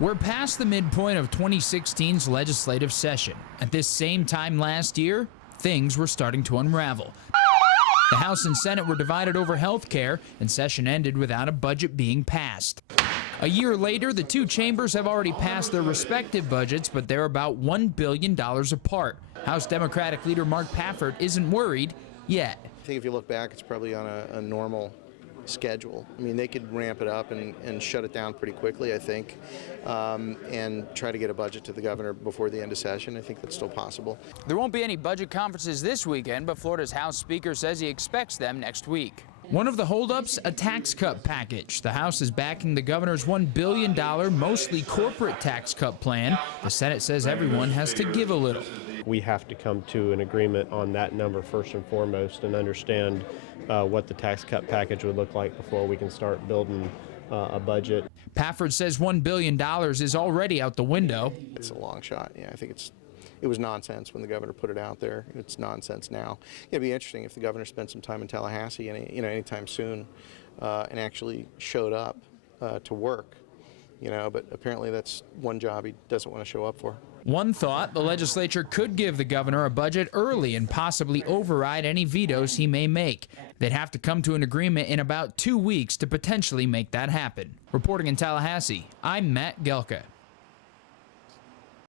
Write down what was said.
We're past the midpoint of 2016's legislative session. At this same time last year, things were starting to unravel. The House and Senate were divided over health care, and session ended without a budget being passed. A year later, the two chambers have already passed their respective budgets, but they're about $1 billion apart. House Democratic leader Mark Pafford isn't worried yet. I think if you look back, it's probably on a normal schedule. I mean, they could ramp it up and shut it down pretty quickly, I think, and try to get a budget to the governor before the end of session. I think that's still possible. There won't be any budget conferences this weekend, but Florida's House Speaker says he expects them next week. One of the holdups, a tax cut package. The House is backing the governor's $1 billion, mostly corporate tax cut plan. The Senate says everyone has to give a little. We have to come to an agreement on that number first and foremost and understand what the tax cut package would look like before we can start building a budget. Pafford says $1 billion is already out the window. It's a long shot. Yeah, I think it was nonsense when the governor put it out there. It's nonsense now. It'd be interesting if the governor spent some time in Tallahassee anytime soon and actually showed up to work. But apparently that's one job he doesn't want to show up for. One thought, the legislature could give the governor a budget early and possibly override any vetoes he may make. They'd have to come to an agreement in about 2 weeks to potentially make that happen. Reporting in Tallahassee, I'm Matt Gelka.